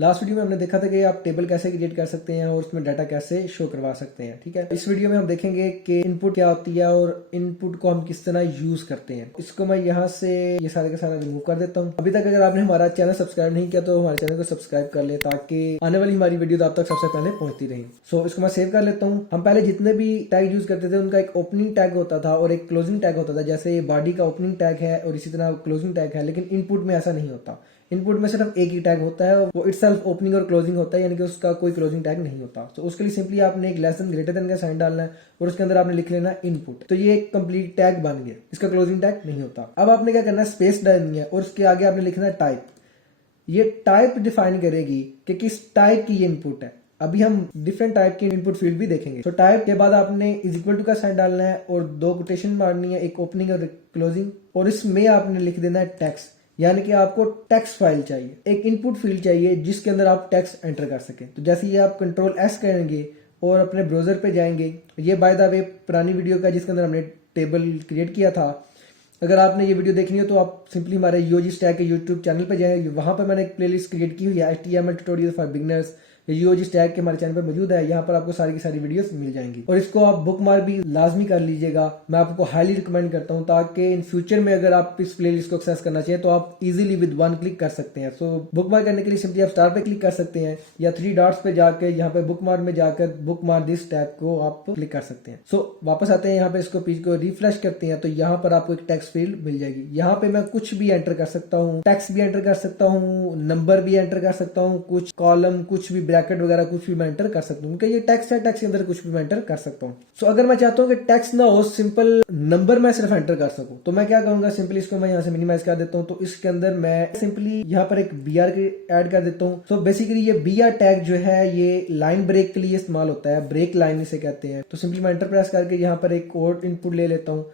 Last video में हमने देखा था कि आप टेबल कैसे क्रिएट कर सकते हैं और उसमें डाटा कैसे शो करवा सकते हैं। ठीक है, इस वीडियो में हम देखेंगे कि इनपुट क्या होती है और इनपुट को हम किस तरह यूज करते हैं। इसको मैं यहाँ से ये सारे का सारा रिमूव कर देता हूँ। अभी तक अगर आपने हमारा चैनल सब्सक्राइब नहीं किया तो हमारे चैनल को सब्सक्राइब कर ले ताकि आने वाली हमारी वीडियो आप तक सबसे पहले पहुंचती रही। सो इसको मैं सेव कर लेता हूँ। हम पहले जितने भी टैग यूज करते थे उनका एक ओपनिंग टैग होता था और एक क्लोजिंग टैग होता था। जैसे ये बॉडी का ओपनिंग टैग है और इसी तरह क्लोजिंग टैग है, लेकिन इनपुट में ऐसा नहीं होता। इनपुट में सिर्फ एक ही टैग होता है, वो इटसेल्फ ओपनिंग और क्लोजिंग होता है, यानी कि उसका कोई क्लोजिंग टैग नहीं होता। तो उसके लिए सिंपली आपने एक लेस देन ग्रेटर देन का साइन डालना है और उसके अंदर आपने लिख लेना इनपुट। तो ये एक कंप्लीट टैग बन गया, इसका क्लोजिंग टैग नहीं होता। अब आपने क्या करना है, स्पेस डालनी है और उसके आगे आपने लिखना है टाइप। ये टाइप डिफाइन करेगी कि किस टाइप की ये इनपुट है। अभी हम डिफरेंट टाइप के इनपुट फील्ड भी देखेंगे। तो टाइप के बाद आपने इज इक्वल टू का साइन डालना है और दो कोटेशन मारनी है, एक ओपनिंग और क्लोजिंग, और इसमें आपने लिख देना है टेक्स्ट, यानी कि आपको टेक्स्ट फाइल चाहिए, एक इनपुट फील्ड चाहिए जिसके अंदर आप टेक्स्ट एंटर कर सकें। तो जैसे ये आप कंट्रोल एस करेंगे और अपने ब्राउजर पे जाएंगे, ये बाय द वे पुरानी वीडियो का जिसके अंदर हमने टेबल क्रिएट किया था। अगर आपने ये वीडियो देखनी हो तो आप सिंपली हमारे यूजी स्टैक के यूट्यूब चैनल पे जाएं, वहां पर मैंने एक प्लेलिस्ट क्रिएट की हुई है HTML tutorial for beginners. UG stack के हमारे चैनल पे मौजूद है, यहाँ पर आपको सारी की सारी वीडियोस मिल जाएंगी और इसको आप बुक मार्क भी लाजमी कर लीजिएगा। मैं आपको हाईली रिकमेंड करता हूँ ताकि इन फ्यूचर में अगर आप इस प्लेलिस्ट को एक्सेस करना चाहिए तो आप इजीली विद वन क्लिक कर सकते हैं। सो बुक मार्क करने के लिए सिंपली आप स्टार पे क्लिक कर सकते हैं या थ्री डॉट्स पे जाकर यहाँ पे बुक मार्क में जाकर बुक मार्क दिस टैब को आप क्लिक कर सकते हैं। सो वापस आते हैं यहाँ पे, इसको पेज को रिफ्रेश करते हैं तो यहाँ पर आपको एक टेक्स्ट फील्ड मिल जाएगी। यहाँ पे मैं कुछ भी एंटर कर सकता हूँ, टेक्स्ट भी एंटर कर सकता हूँ, नंबर भी एंटर कर सकता हूँ, कुछ कॉलम, कुछ भी ब्रैकेट वगैरह कुछ भी मैं एंटर कर सकता हूँ, क्योंकि ये टेक्स्ट है, टेक्स्ट के अंदर कुछ भी मैं एंटर कर सकता हूँ। सो अगर मैं चाहता हूँ कि टेक्स्ट ना हो, सिंपल नंबर मैं सिर्फ एंटर कर सकूं, तो मैं क्या करूंगा, सिंपली इसको मैं यहाँ से मिनिमाइज कर देता हूँ। तो इसके अंदर मैं सिंपली यहाँ पर एक BR ऐड कर देता हूँ। तो बेसिकली ये BR टैग जो है ये लाइन ब्रेक के लिए इस्तेमाल होता है, ब्रेक लाइन इसे कहते हैं। तो सिंपली मैं एंटर प्रेस करके यहाँ पर एक और इनपुट ले लेता हूँ,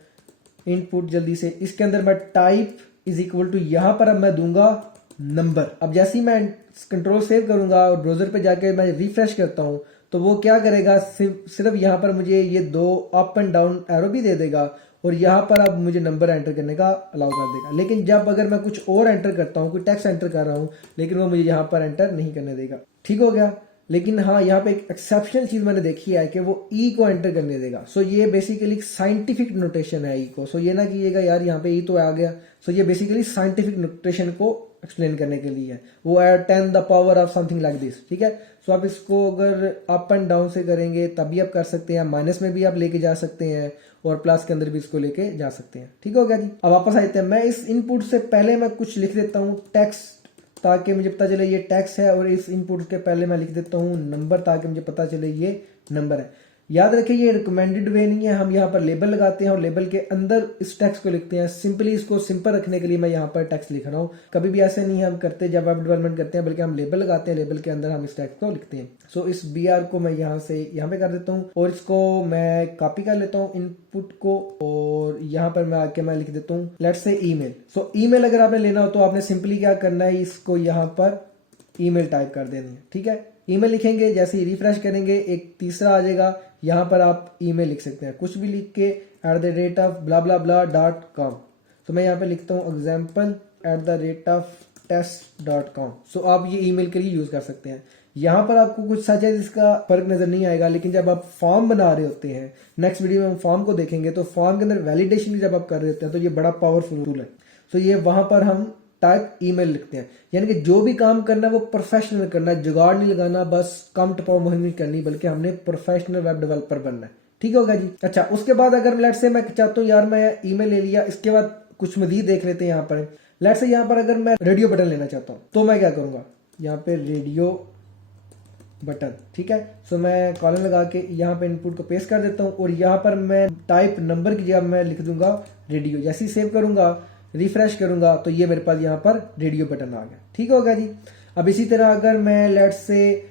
इनपुट जल्दी से। इसके अंदर मैं टाइप इज इक्वल टू यहाँ पर अब मैं दूंगा नंबर। अब जैसे ही मैं कंट्रोल सेव करूंगा और ब्राउजर पे जाके मैं रिफ्रेश करता हूं तो वो क्या करेगा, सिर्फ यहाँ पर मुझे ये दो अप एंड डाउन एरो भी दे देगा और यहाँ पर अब मुझे नंबर एंटर करने का अलाउ कर देगा। लेकिन जब अगर मैं कुछ और एंटर करता हूँ, कोई टेक्स्ट एंटर कर रहा हूँ, लेकिन वो मुझे यहाँ पर एंटर नहीं करने देगा। ठीक हो गया। लेकिन हाँ, यहाँ पे एक एक्सेप्शनल चीज मैंने देखी है कि वो ई को एंटर करने देगा। सो ये बेसिकली साइंटिफिक नोटेशन है ई को। सो ये ना कीजिएगा यार यहाँ पे ई तो आ गया। सो ये बेसिकली साइंटिफिक नोटेशन को एक्सप्लेन करने के लिए है, वो है 10 the power of something like this. ठीक है, सो आप इसको अगर अप एंड डाउन से करेंगे तभी आप कर सकते हैं, माइनस में भी आप लेके जा सकते हैं और प्लस के अंदर भी इसको लेके जा सकते हैं। ठीक हो गया जी। अब वापस आते हैं, मैं इस इनपुट से पहले मैं कुछ लिख देता हूँ टेक्स्ट ताकि मुझे पता चले ये टेक्स्ट है, और इस इनपुट के पहले मैं लिख देता हूँ नंबर ताकि मुझे पता चले ये नंबर है। याद रखिए ये रिकमेंडेड वे नहीं है, हम यहाँ पर लेबल लगाते हैं और लेबल के अंदर इस टेक्स्ट को लिखते हैं। सिंपली इसको सिंपल रखने के लिए मैं यहाँ पर टेक्स्ट लिख रहा हूँ। कभी भी ऐसे नहीं हम करते जब वेब डेवलपमेंट करते हैं, बल्कि हम लेबल लगाते हैं, लेबल के अंदर हम इस टेक्स्ट को लिखते हैं। सो इस BR को मैं यहाँ से यहाँ पे कर देता हूँ और इसको मैं कॉपी कर लेता हूँ इनपुट को, और यहाँ पर मैं आके मैं लिख देता हूँ let's say email. So email अगर आपने लेना हो तो आपने सिंपली क्या करना है, इसको यहाँ पर ईमेल टाइप कर देनी है। ठीक है, ईमेल लिखेंगे, जैसे ही रिफ्रेश करेंगे एक तीसरा आ जाएगा, यहाँ पर आप ईमेल लिख सकते हैं, कुछ भी लिख के @blah_blah.com। तो मैं यहाँ पे लिखता हूँ example@test.com। सो आप ये ईमेल के लिए यूज कर सकते हैं। यहाँ पर आपको कुछ सच है जिसका फर्क नजर नहीं आएगा, लेकिन जब आप फॉर्म बना रहे होते हैं, नेक्स्ट वीडियो में हम फॉर्म को देखेंगे, तो फॉर्म के अंदर वैलिडेशन जब आप कर रहे होते हैं तो ये बड़ा पावरफुल टूल है। तो ये वहां पर हम टाइप ईमेल लिखते हैं, यानी कि जो भी काम करना है वो प्रोफेशनल करना है, जुगाड़ नहीं लगाना, बस कम टपाव मुहिम नहीं करनी, बल्कि हमने प्रोफेशनल वेब डेवलपर बनना है। ठीक होगा जी। अच्छा, उसके बाद अगर लेट्स से मैं चाहता हूँ यार मैं ईमेल ले लिया, इसके बाद कुछ मजीद देख लेते हैं। यहाँ पर लेट्स से यहाँ पर अगर मैं रेडियो बटन लेना चाहता हूँ तो मैं क्या करूंगा, यहाँ पे रेडियो बटन। ठीक है, सो मैं कॉलन लगा के यहाँ पे इनपुट को पेस्ट कर देता हूँ और यहाँ पर मैं टाइप नंबर की जगह मैं लिख दूंगा रेडियो। जैसे ही सेव करूंगा, रिफ्रेश करूंगा, तो ये मेरे पास यहाँ पर रेडियो बटन आ गया। ठीक होगा जी। अब इसी तरह अगर मैं लेट्स से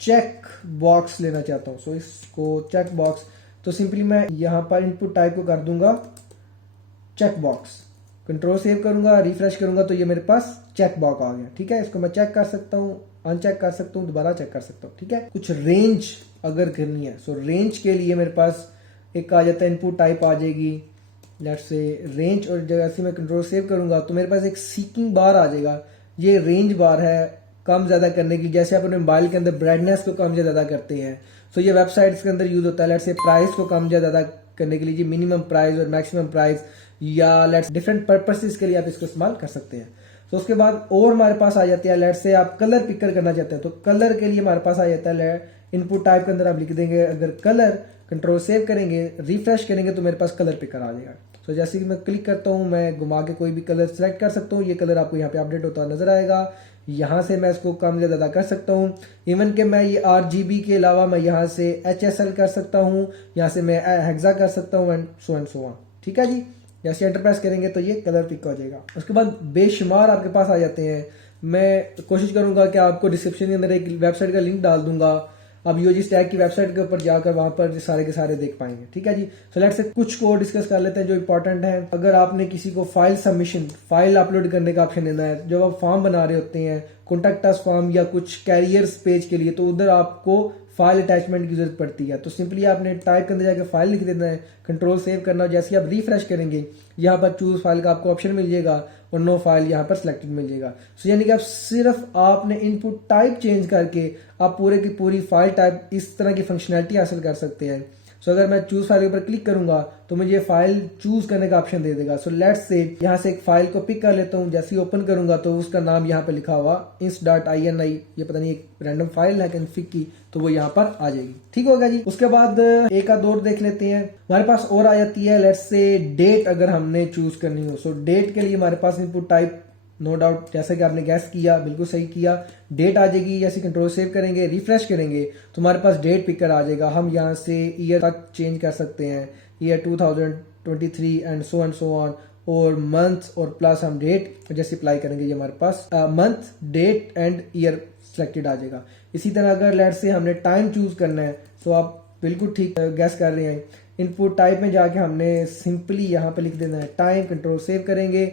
चेक बॉक्स लेना चाहता हूँ, सो इसको चेक बॉक्स, तो सिंपली मैं यहाँ पर इनपुट टाइप को कर दूंगा चेक बॉक्स, कंट्रोल सेव करूंगा, रिफ्रेश करूंगा, तो ये मेरे पास चेक बॉक्स आ गया। ठीक है, इसको मैं चेक कर सकता हूँ, अनचेक कर सकता हूँ, दोबारा चेक कर सकता हूँ। ठीक है, कुछ रेंज अगर करनी है, सो रेंज के लिए मेरे पास एक आ जाता है इनपुट टाइप आ जाएगी लेट्स से रेंज, और जैसे मैं कंट्रोल सेव करूंगा तो मेरे पास एक सीकिंग बार आ जाएगा, ये रेंज बार है कम ज्यादा करने की, जैसे आप अपने मोबाइल के अंदर ब्राइटनेस को कम या ज्यादा करते हैं, तो ये वेबसाइट्स के अंदर यूज होता है। लेट्स से प्राइस को कम या ज्यादा करने के लिए मिनिमम प्राइस और मैक्सिमम प्राइस, या लेट्स डिफरेंट पर्पसेस के लिए आप इसको इस्तेमाल कर सकते हैं। तो उसके बाद और हमारे पास आ जाती है, लेट्स से आप कलर पिकर करना चाहते हैं, तो कलर के लिए हमारे पास आ जाता है इनपुट टाइप के अंदर आप लिख देंगे अगर कलर, कंट्रोल सेव करेंगे, रिफ्रेश करेंगे तो मेरे पास कलर पिकर आ जाएगा। तो जैसे कि मैं क्लिक करता हूं, मैं घुमा के कोई भी कलर सेलेक्ट कर सकता हूं, ये कलर आपको यहाँ पे अपडेट होता नजर आएगा। यहाँ से मैं इसको कम या ज्यादा कर सकता हूँ। इवन के मैं ये RGB के अलावा मैं यहाँ से HSL कर सकता हूँ, यहाँ से मैं हेक्सा कर सकता हूँ, एंड सो ऑन। ठीक है जी, जैसे एंटर प्रेस करेंगे तो ये कलर पिक हो जाएगा। उसके बाद बेशुमार आपके पास आ जाते हैं। मैं कोशिश करूंगा कि आपको डिस्क्रिप्शन के अंदर एक वेबसाइट का लिंक डाल दूंगा, आप यूजी स्टैक की वेबसाइट के ऊपर जाकर वहां पर सारे के सारे देख पाएंगे। ठीक है जी, सो लेट्स से कुछ को डिस्कस कर लेते हैं जो इंपॉर्टेंट है। अगर आपने किसी को फाइल सबमिशन, फाइल अपलोड करने का ऑप्शन देना है, जब आप फॉर्म बना रहे होते हैं, कॉन्टैक्ट अस फॉर्म या कुछ कैरियर्स पेज के लिए, तो उधर आपको फाइल अटैचमेंट की जरूरत पड़ती है। तो सिंपली आपने टाइप के अंदर जाकर फाइल लिख देना है, कंट्रोल सेव करना। जैसे ही आप रिफ्रेश करेंगे यहाँ पर चूज फाइल का आपको ऑप्शन मिल जाएगा और नो फाइल यहाँ पर सिलेक्टेड मिल जाएगा। सो यानी कि आप सिर्फ आपने इनपुट टाइप चेंज करके आप पूरे की पूरी फाइल टाइप इस तरह की फंक्शनैलिटी हासिल कर सकते हैं। सो अगर मैं चूज फाइल के ऊपर क्लिक करूंगा तो मुझे फाइल चूज करने का ऑप्शन दे देगा। सो लेट्स से यहाँ से एक फाइल को पिक कर लेता हूँ, जैसे ही ओपन करूंगा तो उसका नाम यहाँ पे लिखा हुआ inst.ini, ये पता नहीं एक रैंडम फाइल है कॉन्फ़िग की, तो वो यहाँ पर आ जाएगी। ठीक होगा जी। उसके बाद एक आध और देख लेते हैं। हमारे पास और आ जाती है, लेट्स से डेट अगर हमने चूज करनी हो। सो डेट के लिए हमारे पास इनपुट टाइप नो डाउट, जैसे कि आपने गैस किया, बिल्कुल सही किया, डेट आ जाएगी। जैसे कंट्रोल सेव करेंगे, रिफ्रेश करेंगे तो हमारे पास डेट पिकर आ जाएगा। हम यहाँ से ईयर तक चेंज कर सकते हैं, ईयर 2023 एंड सो ऑन, और मंथ और प्लस हम डेट जैसे अप्लाई करेंगे, ये हमारे पास month, date and year selected आ जाएगा। इसी तरह अगर लेट्स से हमने टाइम चूज करना है, तो आप बिल्कुल ठीक गैस कर रहे हैं। इनपुट टाइप में जाके हमने सिंपली यहाँ पे लिख देना है टाइम, कंट्रोल सेव करेंगे,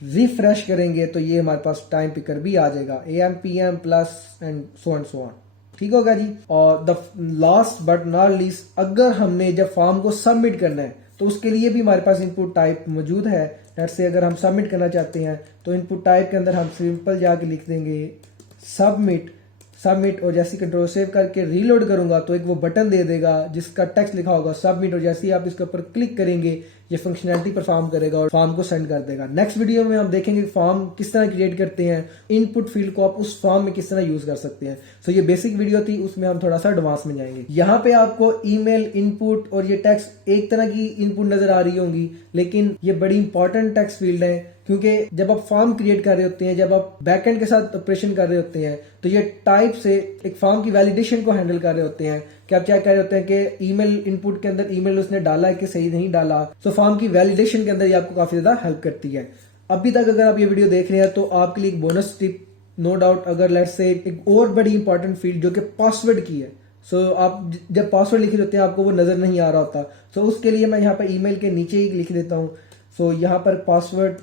रिफ्रेश करेंगे तो ये हमारे पास टाइम पिकर भी आ जाएगा, AM PM plus and so on. ठीक होगा जी। और the last but not least, अगर हमने जब फॉर्म को सबमिट करना है तो उसके लिए भी हमारे पास इनपुट टाइप मौजूद है। लेट्स से अगर हम सबमिट करना चाहते हैं तो इनपुट टाइप के अंदर हम सिंपल जाके लिख देंगे सबमिट, और जैसे कंट्रोल सेव करके रीलोड करूंगा तो एक वो बटन दे देगा जिसका टेक्स्ट लिखा होगा सबमिट, और जैसे ही आप इसके ऊपर क्लिक करेंगे ये फंक्शनैलिटी परफॉर्म करेगा और फॉर्म को सेंड कर देगा। नेक्स्ट वीडियो में हम देखेंगे फॉर्म किस तरह क्रिएट करते हैं, इनपुट फील्ड को आप उस फॉर्म में किस तरह यूज कर सकते हैं। सो ये बेसिक वीडियो थी, उसमें हम थोड़ा सा एडवांस में जाएंगे। यहाँ पे आपको ईमेल इनपुट और ये टेक्स्ट एक तरह की इनपुट नजर आ रही होंगी, लेकिन ये बड़ी इंपॉर्टेंट टेक्स्ट फील्ड है, क्योंकि जब आप फॉर्म क्रिएट कर रहे होते हैं, जब आप बैकएंड के साथ ऑपरेशन कर रहे होते हैं, तो ये टाइप से एक फॉर्म की वैलिडेशन को हैंडल कर रहे होते हैं कि आप चेक कर रहे होते हैं कि ईमेल इनपुट के अंदर ईमेल उसने डाला है कि सही नहीं डाला। सो फॉर्म की वैलिडेशन के अंदर ये आपको काफी ज्यादा हेल्प करती है। अभी तक अगर आप ये वीडियो देख रहे हैं तो आपके लिए एक बोनस टिप, नो डाउट, अगर लेट्स से एक और बड़ी इंपॉर्टेंट फील्ड जो कि पासवर्ड की है। सो आप जब पासवर्ड लिखे होते हैं आपको वो नजर नहीं आ रहा होता, सो उसके लिए मैं यहाँ पर ईमेल के नीचे ही लिख देता हूँ। सो यहाँ पर पासवर्ड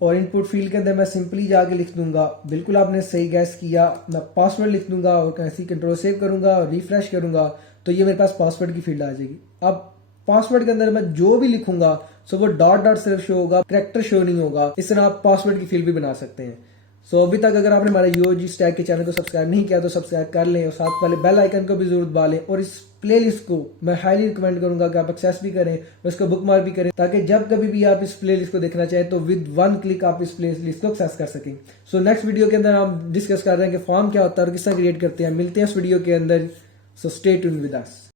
और इनपुट फील्ड के अंदर मैं सिंपली जाके लिख दूंगा, बिल्कुल आपने सही गैस किया, मैं पासवर्ड लिख दूंगा और कैसे कंट्रोल सेव करूंगा और रिफ्रेश करूंगा तो ये मेरे पास पासवर्ड की फील्ड आ जाएगी। अब पासवर्ड के अंदर मैं जो भी लिखूंगा सो वो डॉट सिर्फ शो होगा, कैरेक्टर शो नहीं होगा। इस तरह आप पासवर्ड की फील्ड भी बना सकते हैं। सो अभी तक अगर आपने हमारे यूजी स्टैक के चैनल को सब्सक्राइब नहीं किया तो सब्सक्राइब कर लें और साथ वाले बेल आइकन को भी जरूर दबा लें, और इस प्लेलिस्ट को मैं हाईली रिकमेंड करूंगा कि आप एक्सेस भी करें और इसको बुकमार्क भी करें, ताकि जब कभी भी आप इस प्लेलिस्ट को देखना चाहें तो विद वन क्लिक आप इस प्लेलिस्ट को एक्सेस कर सकें। सो नेक्स्ट वीडियो के अंदर हम डिस्कस कर रहे हैं कि फॉर्म क्या होता है और किस तरह क्रिएट करते हैं। मिलते हैं इस वीडियो के अंदर। So stay tuned with us.